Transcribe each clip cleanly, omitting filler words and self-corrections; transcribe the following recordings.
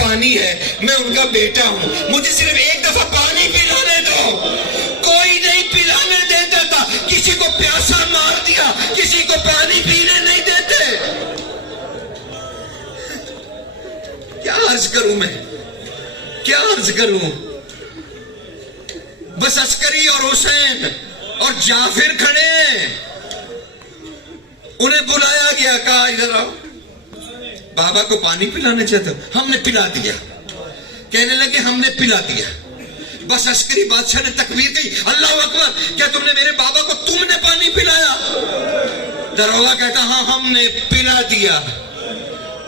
पानी है, मैं उनका बेटा हूं, मुझे सिर्फ एक दफा पानी पिलाने दो। कोई नहीं पिलाने देता था, किसी को प्यासा मार दिया, किसी को पानी पीने नहीं देते। क्या अर्ज करूं मैं, क्या अर्ज करूं। बस अस्करी और हुसैन और जाफिर खड़े, उन्हें बुलाया गया, कहा इधर आओ, बाबा को पानी पिलाना चाहते हो? हमने पिला दिया। कहने लगे हमने पिला दिया। बस अस्करी बादशाह ने तकबीर कही, अल्लाह अकबर, क्या तुमने मेरे बाबा को तुमने पानी पिलाया? दरोगा कहता हाँ हमने पिला दिया।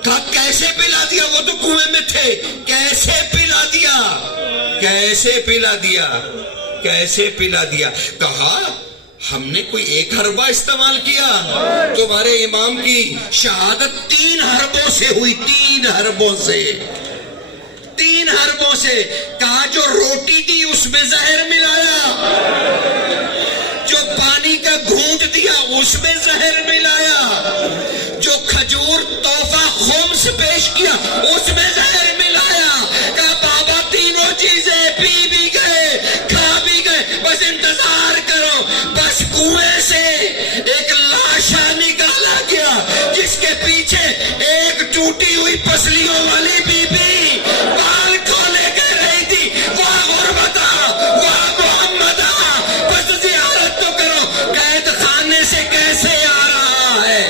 कहा कैसे पिला दिया, वो तो कुएं में थे, कैसे पिला दिया, कैसे पिला दिया, कैसे पिला दिया? कहा हमने कोई 1 हरबा इस्तेमाल किया, तुम्हारे इमाम की शहादत 3 हरबों से हुई, 3 हरबों से, 3 हरबों से। कहा जो रोटी थी उसमें जहर मिलाया, जो पानी का घूंट दिया उसमें जहर मिलाया, जो खजूर तोहफा खुम्स पेश किया उसमें जहर मिलाया। कहा बाबा तीनों चीजें पी भी गए, खा भी गए, बस इंतजार करो। बस कुएं से एक लाशा निकाला गया, जिसके पीछे एक टूटी हुई पसलियों वाली बीबी बाल खोले कर रही थी। वाह गुरबता, वाह मोहम्मदा, बस जियारत तो करो। कैद खाने से कैसे आ रहा है,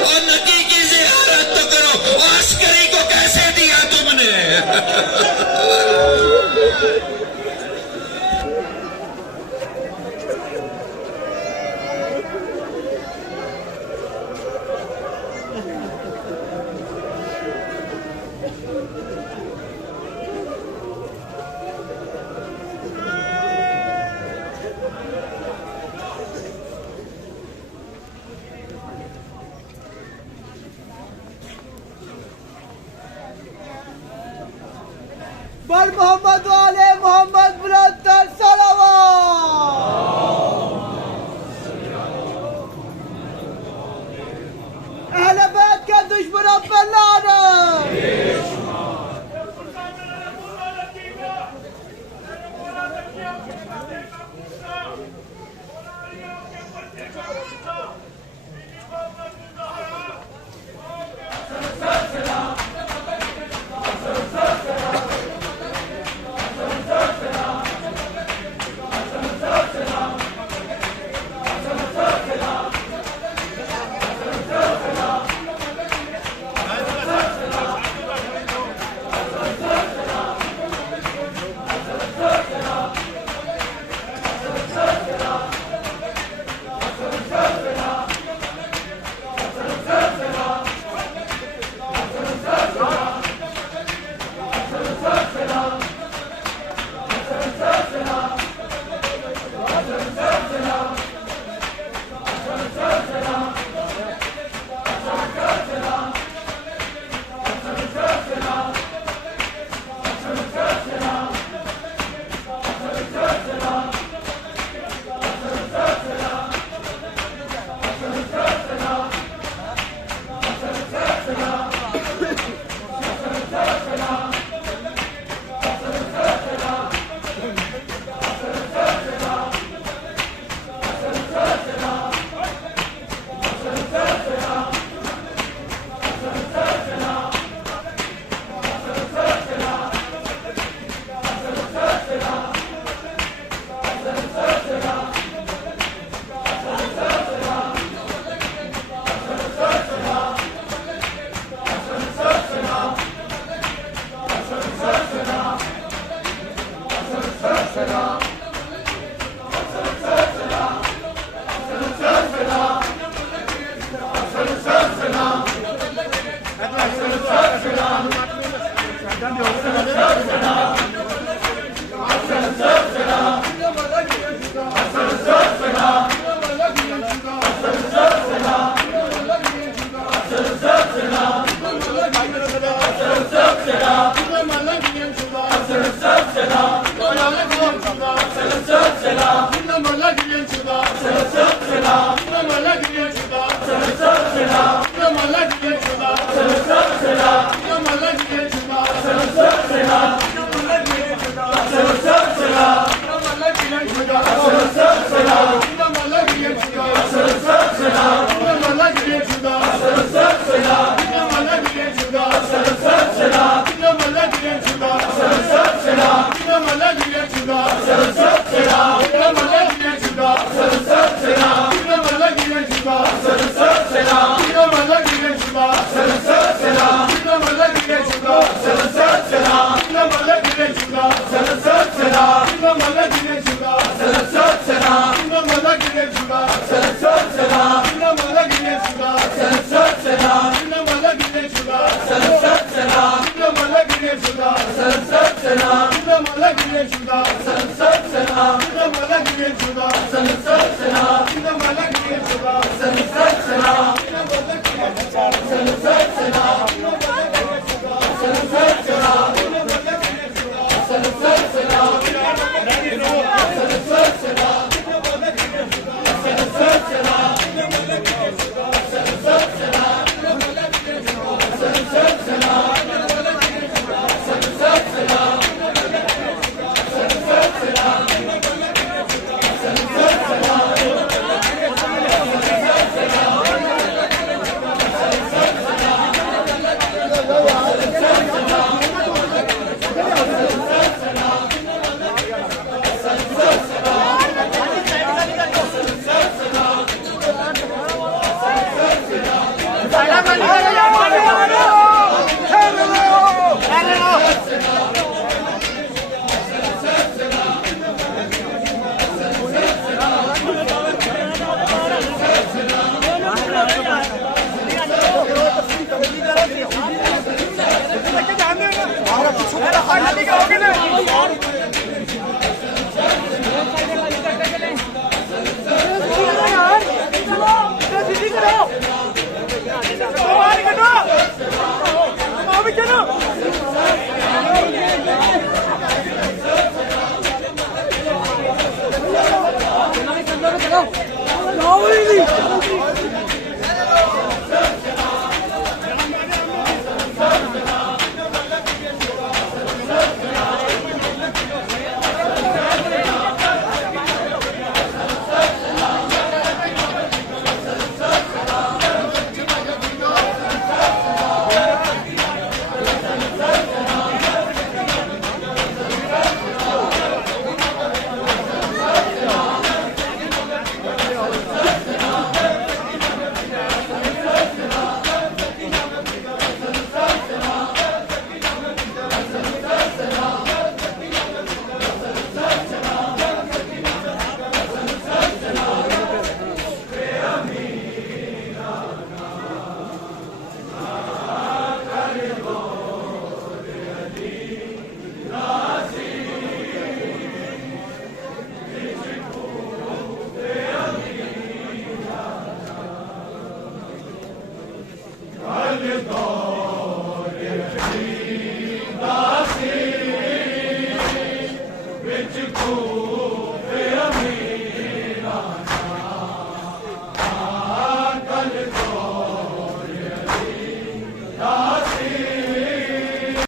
और नकी की जियारत तो करो। और अस्करी को कैसे दिया तुमने? पर मोहम्मद वाले मोहम्मद बुलंद सलावत। अहले बैत के दुश्मनों पर लानत। संग